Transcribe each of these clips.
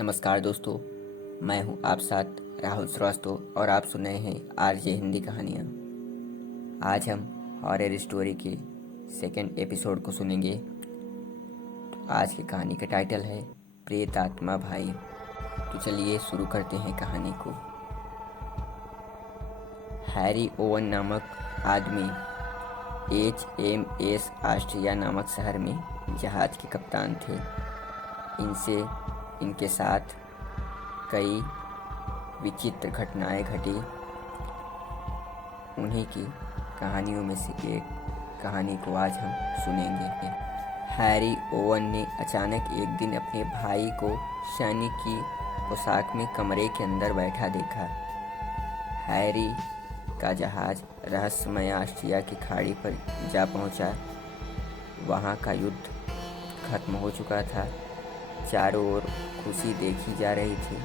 नमस्कार दोस्तों, मैं हूं आप साथ राहुल श्रीवास्तव और आप सुन रहे हैं आरजे हिंदी कहानियाँ। आज हम हॉरर स्टोरी के सेकंड एपिसोड को सुनेंगे। आज की कहानी का टाइटल है प्रेत आत्मा भाई। तो चलिए शुरू करते हैं कहानी को। हैरी ओवन नामक आदमी HMS ऑस्ट्रिया नामक शहर में जहाज के कप्तान थे। इनके साथ कई विचित्र घटनाएं घटी। उन्हीं की कहानियों में से एक कहानी को आज हम सुनेंगे। हैरी ओवन ने अचानक एक दिन अपने भाई को सैनिक की पोशाक में कमरे के अंदर बैठा देखा। हैरी का जहाज रहस्यमय ऑस्ट्रिया की खाड़ी पर जा पहुंचा। वहां का युद्ध खत्म हो चुका था। चारों ओर खुशी देखी जा रही थी।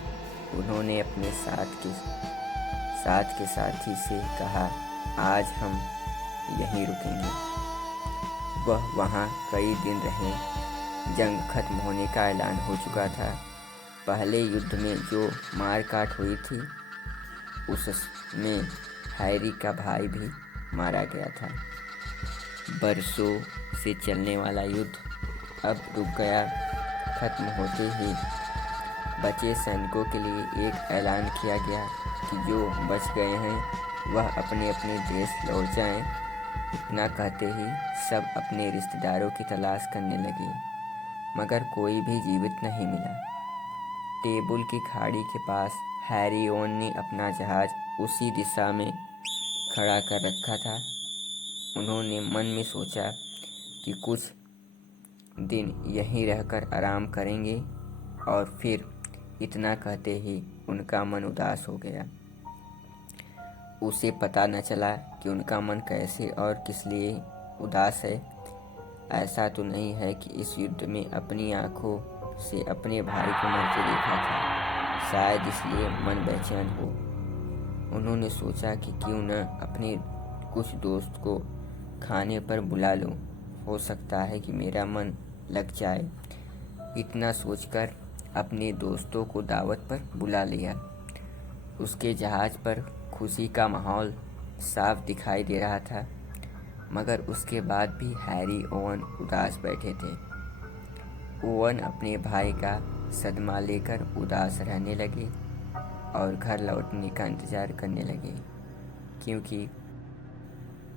उन्होंने अपने साथ के साथी से कहा, आज हम यहीं रुकेंगे। वह वहाँ कई दिन रहे। जंग खत्म होने का ऐलान हो चुका था। पहले युद्ध में जो मार काट हुई थी उसमें हैरी का भाई भी मारा गया था। बरसों से चलने वाला युद्ध अब रुक गया। खत्म होते ही बचे सैनिकों के लिए एक ऐलान किया गया कि जो बच गए हैं वह अपने अपने देश लौट जाएं। इतना कहते ही सब अपने रिश्तेदारों की तलाश करने लगे, मगर कोई भी जीवित नहीं मिला। टेबल की खाड़ी के पास हैरी ओवन ने अपना जहाज उसी दिशा में खड़ा कर रखा था। उन्होंने मन में सोचा कि कुछ दिन यहीं रहकर आराम करेंगे, और फिर इतना कहते ही उनका मन उदास हो गया। उसे पता न चला कि उनका मन कैसे और किस लिए उदास है। ऐसा तो नहीं है कि इस युद्ध में अपनी आंखों से अपने भाई को मरते देखा था, शायद इसलिए मन बेचैन हो। उन्होंने सोचा कि क्यों न अपने कुछ दोस्त को खाने पर बुला लूं, हो सकता है कि मेरा मन लग जाए। इतना सोचकर अपने दोस्तों को दावत पर बुला लिया। उसके जहाज पर खुशी का माहौल साफ दिखाई दे रहा था, मगर उसके बाद भी हैरी ओवन उदास बैठे थे। ओवन अपने भाई का सदमा लेकर उदास रहने लगे और घर लौटने का इंतजार करने लगे, क्योंकि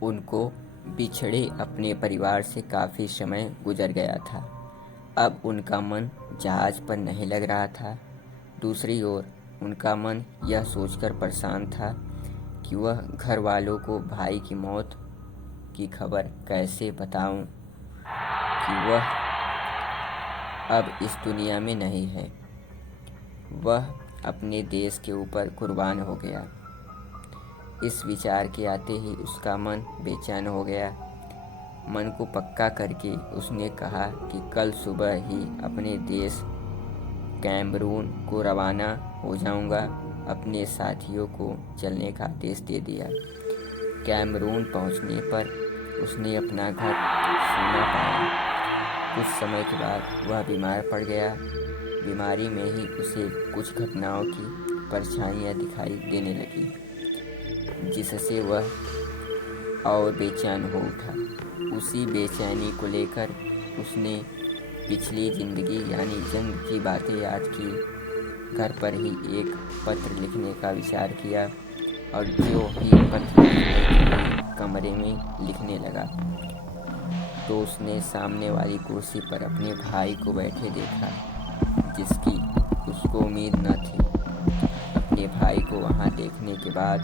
उनको बिछड़े अपने परिवार से काफ़ी समय गुजर गया था। अब उनका मन जहाज पर नहीं लग रहा था। दूसरी ओर उनका मन यह सोचकर परेशान था कि वह घर वालों को भाई की मौत की खबर कैसे बताऊं कि वह अब इस दुनिया में नहीं है। वह अपने देश के ऊपर कुर्बान हो गया। इस विचार के आते ही उसका मन बेचैन हो गया। मन को पक्का करके उसने कहा कि कल सुबह ही अपने देश कैमरून को रवाना हो जाऊंगा। अपने साथियों को चलने का आदेश दे दिया। कैमरून पहुंचने पर उसने अपना घर सूना पाया। कुछ समय के बाद वह बीमार पड़ गया। बीमारी में ही उसे कुछ घटनाओं की परछाइयाँ दिखाई देने लगी, जिससे वह और बेचैन हो उठा। उसी बेचैनी को लेकर उसने पिछली जिंदगी यानी जंग की बातें याद की। घर पर ही एक पत्र लिखने का विचार किया और जो ही पत्र लिखने के लिए कमरे में लिखने लगा तो उसने सामने वाली कुर्सी पर अपने भाई को बैठे देखा, जिसकी उसको उम्मीद न थी। अपने भाई को वहां देखने के बाद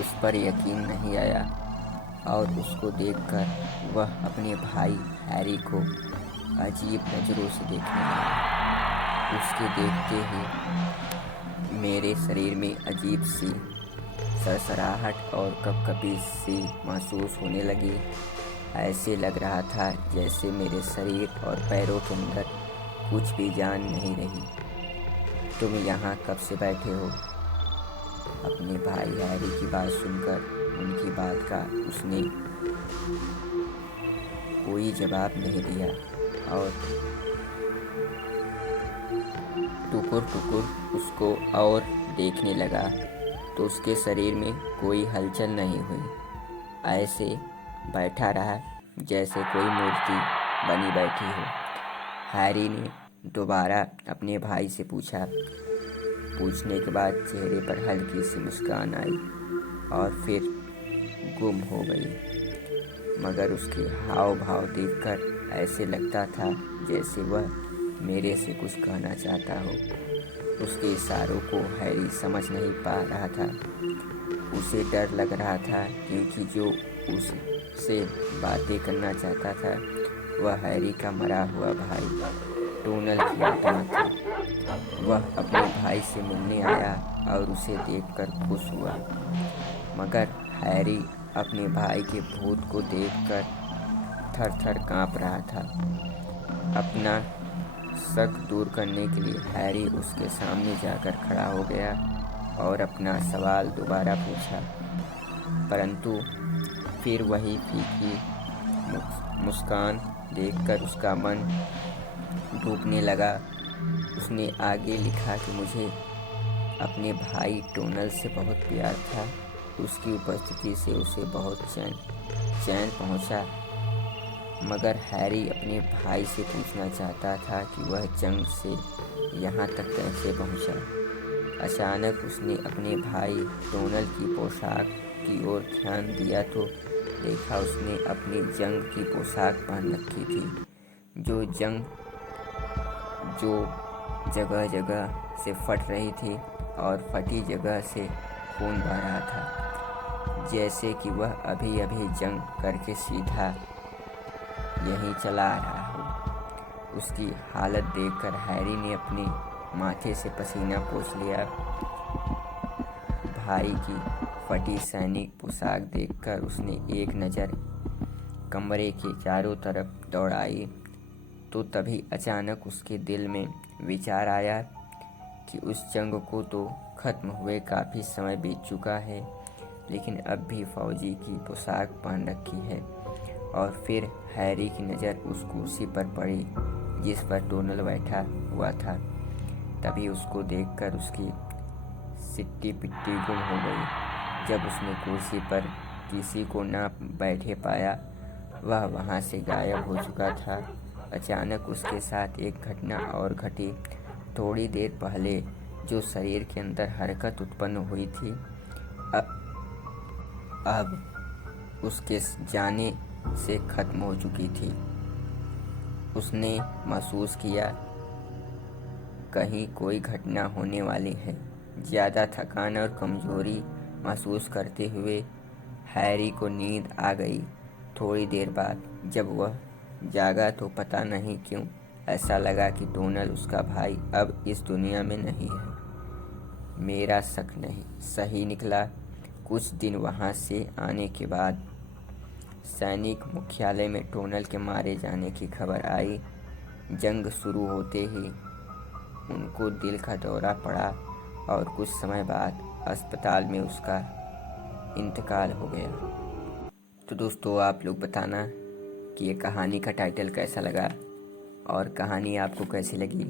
उस पर यकीन नहीं आया और उसको देखकर वह अपने भाई हैरी को अजीब नज़रों से देखने लगा। उसके देखते ही मेरे शरीर में अजीब सी सरसराहट और कपकपी सी महसूस होने लगी। ऐसे लग रहा था जैसे मेरे शरीर और पैरों के अंदर कुछ भी जान नहीं रही। तुम यहाँ कब से बैठे हो? अपने भाई हैरी की बात सुनकर उनकी बात का उसने कोई जवाब नहीं दिया और टुकुर टुकुर उसको और देखने लगा तो उसके शरीर में कोई हलचल नहीं हुई। ऐसे बैठा रहा जैसे कोई मूर्ति बनी बैठी हो। हैरी ने दोबारा अपने भाई से पूछा। पूछने के बाद चेहरे पर हल्की सी मुस्कान आई और फिर गुम हो गई। मगर उसके हाव भाव देखकर ऐसे लगता था जैसे वह मेरे से कुछ कहना चाहता हो। उसके इशारों को हैरी समझ नहीं पा रहा था। उसे डर लग रहा था क्योंकि जो उससे बातें करना चाहता था वह हैरी का मरा हुआ भाई टोनल की आत्मा थी। वह अपने भाई से मिलने आया और उसे देखकर खुश हुआ। मगर हैरी अपने भाई के भूत को देखकर थर थर काँप रहा था। अपना शक दूर करने के लिए हैरी उसके सामने जाकर खड़ा हो गया और अपना सवाल दोबारा पूछा, परंतु फिर वही फीकी मुस्कान देखकर उसका मन डूबने लगा। उसने आगे लिखा कि मुझे अपने भाई टोनल से बहुत प्यार था। उसकी उपस्थिति से उसे बहुत चैन पहुंचा। मगर हैरी अपने भाई से पूछना चाहता था कि वह जंग से यहाँ तक कैसे पहुँचा। अचानक उसने अपने भाई टोनल की पोशाक की ओर ध्यान दिया तो देखा उसने अपनी जंग की पोशाक पहन रखी थी, जो जगह जगह से फट रही थी और फटी जगह से खून बह रहा था, जैसे कि वह अभी अभी जंग करके सीधा यहीं चला आ रहा हो। उसकी हालत देखकर हैरी ने अपने माथे से पसीना पोंछ लिया। भाई की फटी सैनिक पोशाक देखकर उसने एक नज़र कमरे के चारों तरफ दौड़ाई तो तभी अचानक उसके दिल में विचार आया कि उस जंग को तो ख़त्म हुए काफ़ी समय बीत चुका है, लेकिन अब भी फौजी की पोशाक पहन रखी है। और फिर हैरी की नज़र उस कुर्सी पर पड़ी जिस पर टोनल बैठा हुआ था। तभी उसको देखकर उसकी सिट्टी पिट्टी गुम हो गई। जब उसने कुर्सी पर किसी को ना बैठे पाया, वह वहाँ से गायब हो चुका था। अचानक उसके साथ एक घटना और घटी। थोड़ी देर पहले जो शरीर के अंदर हरकत उत्पन्न हुई थी, अब उसके जाने से खत्म हो चुकी थी। उसने महसूस किया कहीं कोई घटना होने वाली है। ज़्यादा थकान और कमज़ोरी महसूस करते हुए हैरी को नींद आ गई। थोड़ी देर बाद जब वह जागा तो पता नहीं क्यों ऐसा लगा कि टोनल उसका भाई अब इस दुनिया में नहीं है। मेरा शक नहीं सही निकला। कुछ दिन वहाँ से आने के बाद सैनिक मुख्यालय में टोनल के मारे जाने की खबर आई। जंग शुरू होते ही उनको दिल का दौरा पड़ा और कुछ समय बाद अस्पताल में उसका इंतकाल हो गया। तो दोस्तों, आप लोग बताना कि ये कहानी का टाइटल कैसा लगा और कहानी आपको कैसी लगी।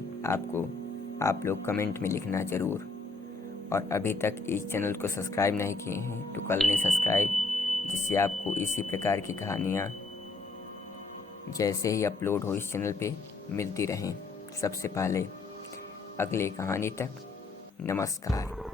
आप लोग कमेंट में लिखना ज़रूर। और अभी तक इस चैनल को सब्सक्राइब नहीं किए हैं तो कर लें सब्सक्राइब, जिससे आपको इसी प्रकार की कहानियाँ जैसे ही अपलोड हो इस चैनल पे मिलती रहें सबसे पहले। अगले कहानी तक नमस्कार।